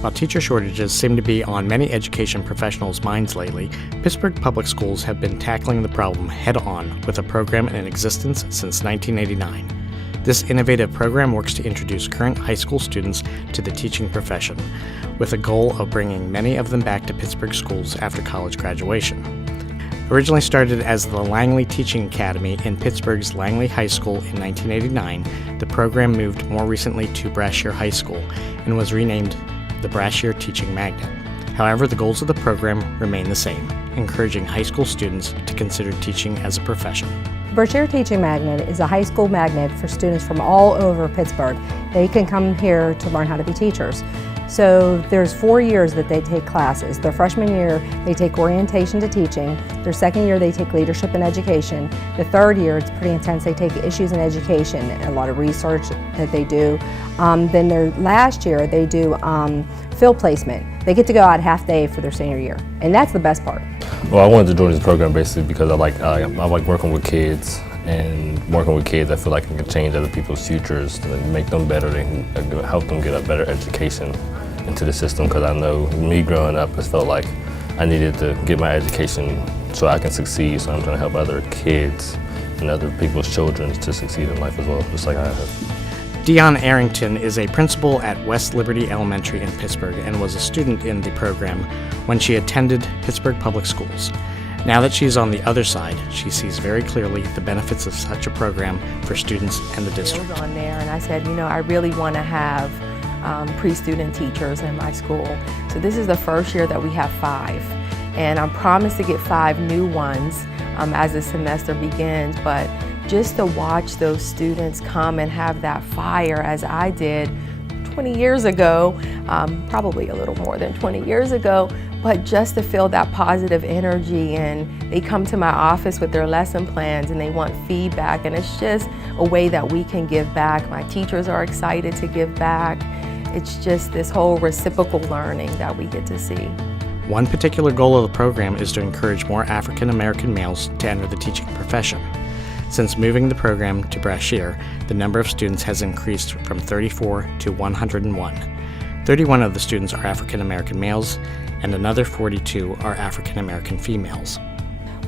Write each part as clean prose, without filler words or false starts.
While teacher shortages seem to be on many education professionals' minds lately, Pittsburgh Public Schools have been tackling the problem head-on with a program in existence since 1989. This innovative program works to introduce current high school students to the teaching profession, with a goal of bringing many of them back to Pittsburgh schools after college graduation. Originally started as the Langley Teaching Academy in Pittsburgh's Langley High School in 1989, the program moved more recently to Brashear High School and was renamed the Brashear Teaching Magnet. However, the goals of the program remain the same, encouraging high school students to consider teaching as a profession. Brashear Teaching Magnet is a high school magnet for students from all over Pittsburgh. They can come here to learn how to be teachers. So there's 4 years that they take classes. Their freshman year, they take orientation to teaching. Their second year, they take leadership in education. The third year, it's pretty intense. They take issues in education, a lot of research that they do. Then their last year, they do field placement. They get to go out half day for their senior year, and that's the best part. Well, I wanted to join this program basically because I like working with kids, and working with kids I feel like I can change other people's futures and make them better and help them get a better education into the system, because I know me growing up, I felt like I needed to get my education so I can succeed, so I'm trying to help other kids and other people's children to succeed in life as well, just like I have. Dion Arrington is a principal at West Liberty Elementary in Pittsburgh and was a student in the program when she attended Pittsburgh Public Schools. Now that she's on the other side, she sees very clearly the benefits of such a program for students and the district. I was on there and I said, I really want to have pre-student teachers in my school. So this is the first year that we have 5. And I'm promised to get 5 new ones as the semester begins. But just to watch those students come and have that fire as I did 20 years ago, probably a little more than 20 years ago, but just to feel that positive energy, and they come to my office with their lesson plans and they want feedback, and it's just a way that we can give back. My teachers are excited to give back. It's just this whole reciprocal learning that we get to see. One particular goal of the program is to encourage more African American males to enter the teaching profession. Since moving the program to Brashear, the number of students has increased from 34 to 101. 31 of the students are African American males, and another 42 are African American females.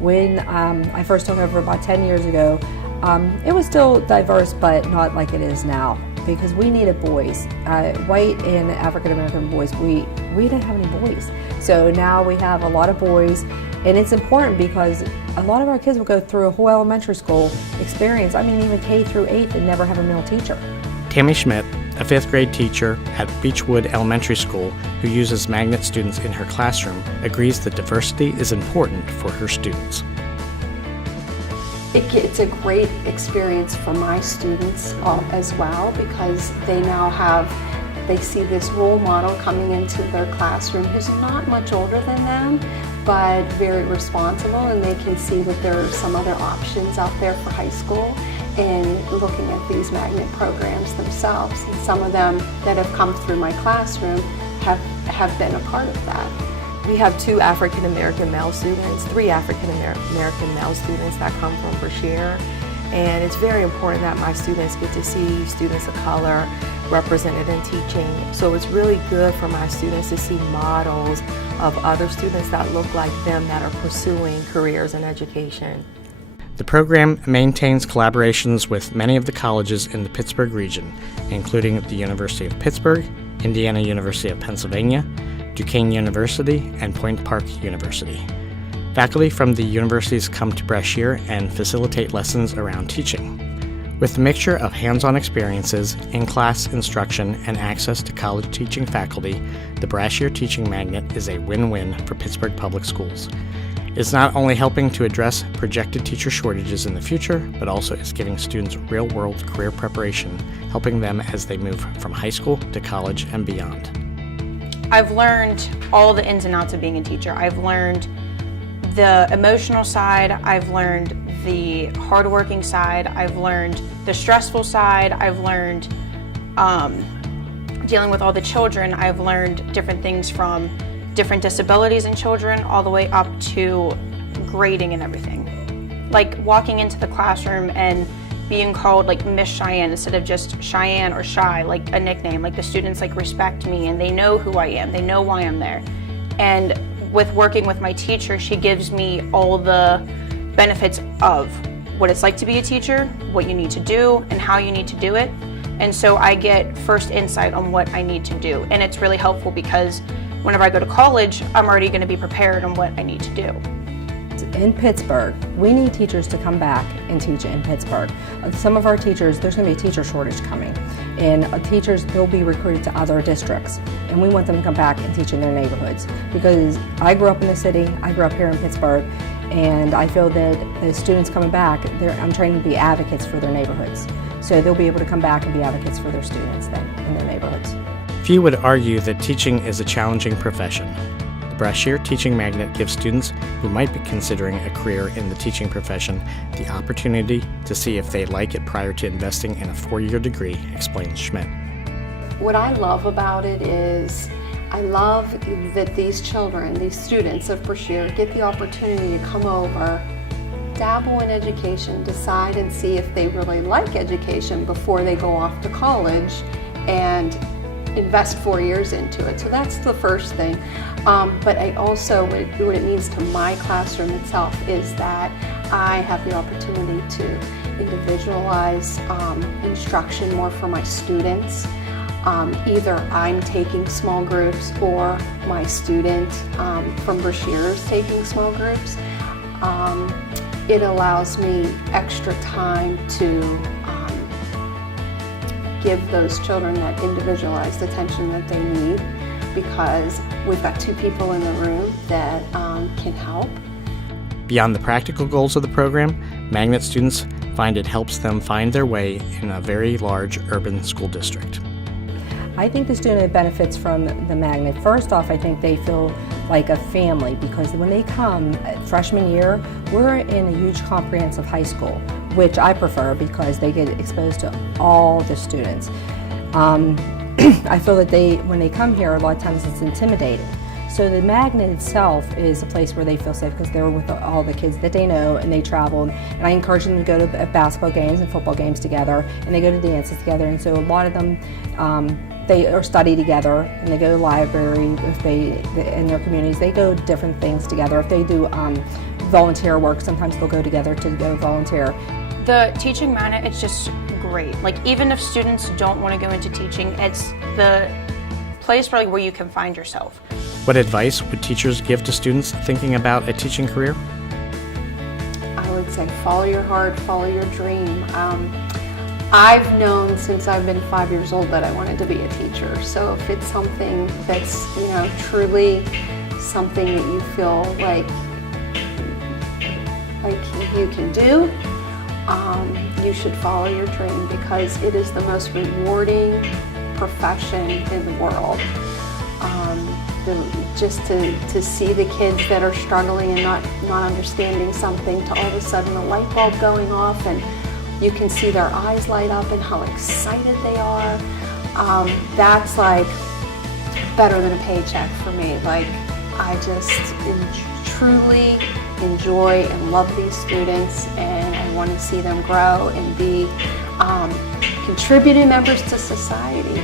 When I first took over about 10 years ago, it was still diverse, but not like it is now, because we needed boys. White and African American boys, we didn't have any boys. So now we have a lot of boys, and it's important because a lot of our kids will go through a whole elementary school experience, even K through 8th, and never have a male teacher. Tammy Schmidt, a 5th grade teacher at Beechwood Elementary School who uses magnet students in her classroom, agrees that diversity is important for her students. It's a great experience for my students as well, because they see this role model coming into their classroom who's not much older than them, but very responsible, and they can see that there are some other options out there for high school, and looking at these magnet programs themselves. And some of them that have come through my classroom have been a part of that. We have 2 African American male students, 3 African American male students that come from Brashear, and it's very important that my students get to see students of color represented in teaching. So it's really good for my students to see models of other students that look like them that are pursuing careers in education. The program maintains collaborations with many of the colleges in the Pittsburgh region, including the University of Pittsburgh, Indiana University of Pennsylvania, Duquesne University, and Point Park University. Faculty from the universities come to Brashear and facilitate lessons around teaching. With a mixture of hands-on experiences, in-class instruction, and access to college teaching faculty, the Brashear Teaching Magnet is a win-win for Pittsburgh Public Schools. It's not only helping to address projected teacher shortages in the future, but also is giving students real-world career preparation, helping them as they move from high school to college and beyond. I've learned all the ins and outs of being a teacher. I've learned the emotional side, I've learned the hardworking side, I've learned the stressful side, I've learned dealing with all the children, I've learned different things from different disabilities in children all the way up to grading and everything. Like walking into the classroom and being called like Miss Cheyenne instead of just Cheyenne or Shy, like a nickname. Like the students like respect me and they know who I am, they know why I'm there. And with working with my teacher, she gives me all the benefits of what it's like to be a teacher, what you need to do, and how you need to do it. And so I get first insight on what I need to do. And it's really helpful because whenever I go to college, I'm already going to be prepared on what I need to do. In Pittsburgh, we need teachers to come back and teach in Pittsburgh. Some of our teachers, there's going to be a teacher shortage coming, and teachers, they'll be recruited to other districts, and we want them to come back and teach in their neighborhoods. Because I grew up in the city, I grew up here in Pittsburgh, and I feel that the students coming back, I'm training to be advocates for their neighborhoods. So they'll be able to come back and be advocates for their students then in their neighborhoods. Few would argue that teaching is a challenging profession. The Brashear Teaching Magnet gives students who might be considering a career in the teaching profession the opportunity to see if they like it prior to investing in a 4-year degree, explains Schmidt. What I love about it is I love that these children, these students of Brashear, get the opportunity to come over, dabble in education, decide and see if they really like education before they go off to college and invest 4 years into it. So that's the first thing. But I also, what it means to my classroom itself is that I have the opportunity to individualize instruction more for my students. Either I'm taking small groups or my student from Brashear is taking small groups. It allows me extra time to give those children that individualized attention that they need, because we've got 2 people in the room that can help. Beyond the practical goals of the program, Magnet students find it helps them find their way in a very large urban school district. I think the student benefits from the Magnet. First off, I think they feel like a family, because when they come freshman year, we're in a huge comprehensive high school, which I prefer because they get exposed to all the students. I feel that when they come here, a lot of times it's intimidating. So the Magnet itself is a place where they feel safe because they're with all the kids that they know, and they travel. And I encourage them to go to basketball games and football games together, and they go to dances together. And so a lot of them, they study together, and they go to the library if in their communities. They go to different things together. If they do volunteer work, sometimes they'll go together to go volunteer. The Teaching Magnet, it's just great. Like, even if students don't want to go into teaching, it's the place where you can find yourself. What advice would teachers give to students thinking about a teaching career? I would say follow your heart, follow your dream. I've known since I've been 5 years old that I wanted to be a teacher. So if it's something that's, truly something that you feel like you can do, you should follow your dream, because it is the most rewarding profession in the world. Just to see the kids that are struggling and not understanding something, to all of a sudden a light bulb going off and you can see their eyes light up and how excited they are. That's like better than a paycheck for me. Like, I just truly enjoy and love these students, and I want to see them grow and be contributing members to society.